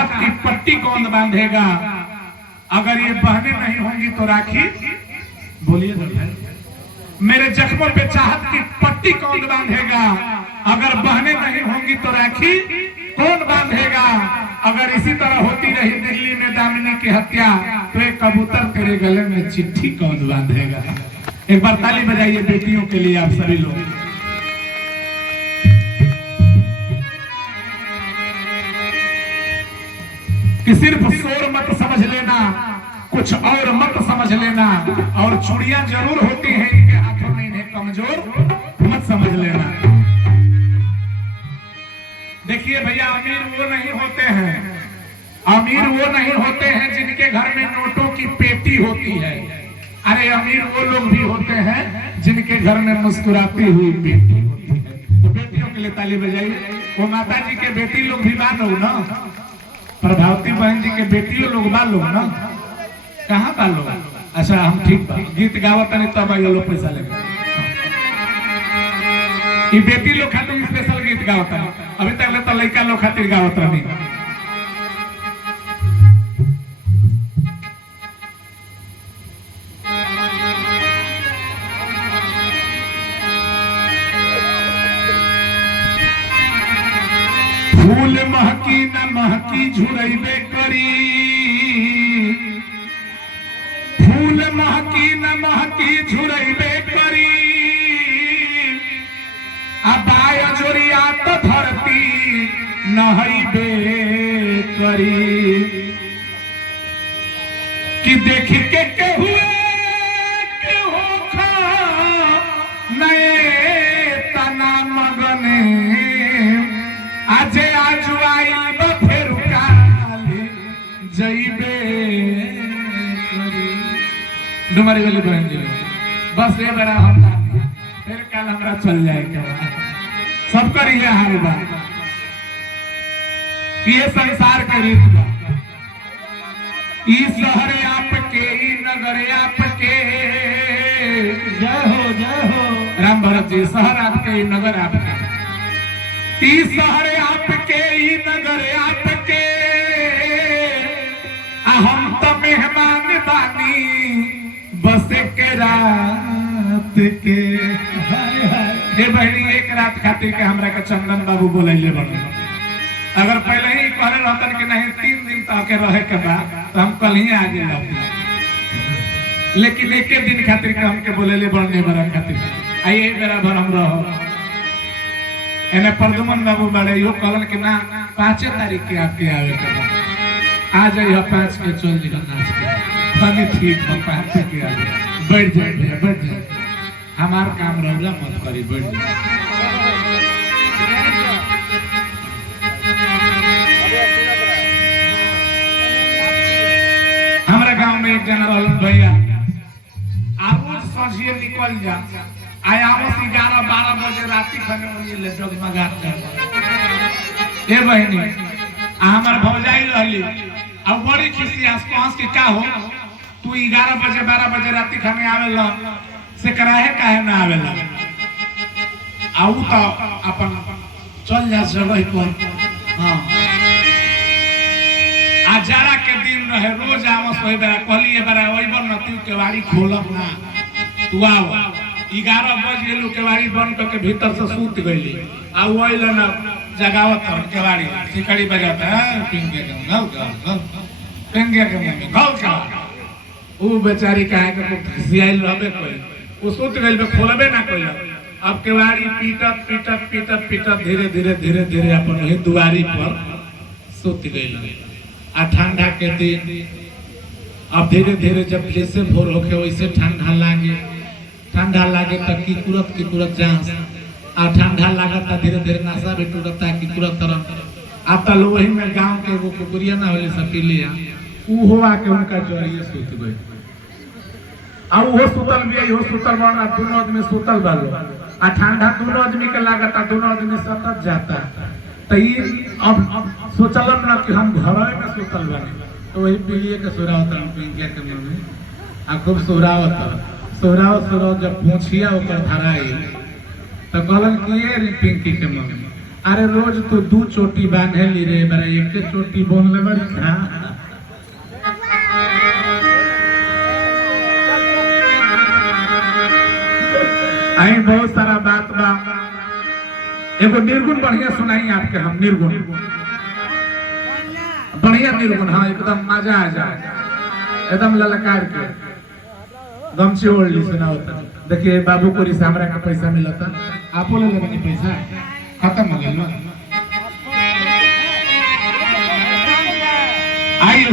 चाहत की पट्टी कौन बांधेगा, अगर ये बहने नहीं होंगी तो राखी, बोलिए भाई, मेरे जख्मों पे चाहत की पट्टी कौन बांधेगा, अगर बहने नहीं होंगी तो राखी कौन बांधेगा। अगर इसी तरह होती रही दिल्ली में दामिनी की हत्या, तो एक कबूतर तेरे गले में चिट्ठी कौन बांधेगा। एक बार ताली बजाइए बेटियों के लिए आप सभी लोग। कि सिर्फ शोर मत समझ लेना, कुछ और मत समझ लेना, और चूड़ियां जरूर होती हैं इनके हाथों में, इन्हें कमजोर मत समझ लेना। देखिए भैया, अमीर वो नहीं होते हैं, अमीर वो नहीं होते हैं जिनके घर में नोटों की पेटी होती है। अरे अमीर वो लोग भी होते हैं जिनके घर में मुस्कुराती हुई बेटी होती है। तो बेटियों के लिए ताली बजाइए। वो माता जी के बेटी लोग भी बा लोग ना, प्रभावती बहन जी के बेटियों लोग बा लोग ना, कहाँ बा लोग। अच्छा हम ठीक बा, गीत गावत नहीं तब ये लोग पैसा लेगा। ये बेटी लोग खातिर स्पेशल गीत गावत है, अभी तक तो लड़का लोग खातिर गावत रही। फूल महकी न महकी झुरैबे करी, फूल महकी न महकी झुरैबे करी, अबाय जोरिया तो धरती नहैबे करी। कि देख के हुए नए तना मगने, आजे आज आइल फेरू काली जइबे करी। डुमरी वाली बहन जी बस ये बड़ा हम फिर कल हमरा चल जाएगा। सब कर ये हाल बा, ये संसार के रीत बा। ई शहर आपके, ई नगर आपके, जय हो राम भरत जी। शहर आपके, ई नगर आपके, ई शहर आपके, ई नगर आपके, हम तो मेहमान बानी बसे के रात के। ये बहनी एक रात खातिर के हमरा के चंदन बाबू बोलैले बन। अगर पहले ही कहले रहतन कि नहीं 3 दिन तक के रहे के बाद, तो हम कल ही आ गए। लेकिन एक दिन खातिर के हमके बोलेले बनने बड़ा खातिर आइए मेरा भर हम रहो। एने प्रदुमन बाबू बड़े यो कहलन कि ना 5 तारीख के आपके आवे के आ जाइए, 5 के चल जी नाच के। खाली ठीक है 5 के आ जाए, बैठ जाए बैठ जाए, हमार काम रौला मत करी, बैठ जाए। हमारे गांव में एक जना रहल भैया, रोज सझिए निकल जा आया 11-12 बजे राति खाने ले डगमगात ए बहनी हमार भौजाई रहली। अब बड़ी खुशी आसपास के का हो तू 11 बजे 12 बजे राति खाने आवेला से कराहे काहे ना आवेला। आउ तो अपन चल जा जगह पर। हां आज जाड़ा के दिन रहे, रोज आवस होई बेरा कहली ए बेरा ओइ बन तू केवाड़ी खोलब ना, तू आओ 11 बज गेलू केवाड़ी बंद करके भीतर से सूत गईली। आ ओइल ना जगावत केवाड़ी सिकड़ी बजाता है पिंगे के घाव घाव पिंगे के मुंह में घाव का वो बेचारी काहे के खिसियाइल रहबे कोई वो सूत गइल बे खोलबे ना कोई। अब केवाड़ी पीटत पीटत पीटत पीटत धीरे धीरे धीरे धीरे अपन ही दुआरी पर सूत गइल। आ ठंडा के दिन अब धीरे धीरे जब जैसे भोर होके वैसे ठंडा लागे तक की कुरत जांस आ ठंडा लागता धीरे धीरे नशा भी टूटता की कुरत तरह आता लो वही में गांव के वो कुकुरिया ना होले सपीलिया ऊ हो आके उनका जरिए सूत गए। आ वो सुतल भी हो सुतल बना दोनों आदमी सुतल बालो आ ठंडा दोनों आदमी के लागता दोनों आदमी सतत जाता। तो ये अब सोचलन ना कि हम घर में सुतल बने तो वही पीलिए के सोरावत पिंकिया के मन में आ खूब सोराव जब पूछिया ओकर धराई तो कहलन कि ये पिंकी के मन में अरे रोज तो 2 चोटी बांधेली रे मेरा एक चोटी बोलने बड़ी था। आई बहुत सारा बात बा। एगो निर्गुण बढ़िया सुनाई आपके हम निर्गुण बढ़िया निर्गुण। हाँ एकदम मजा आ जाए एकदम ललकार के गमछी ओढ़ ली सुनाओ। देखिए बाबू को हमरा का पैसा मिला था आपो ले लेबनी पैसा खत्म हो गया। आई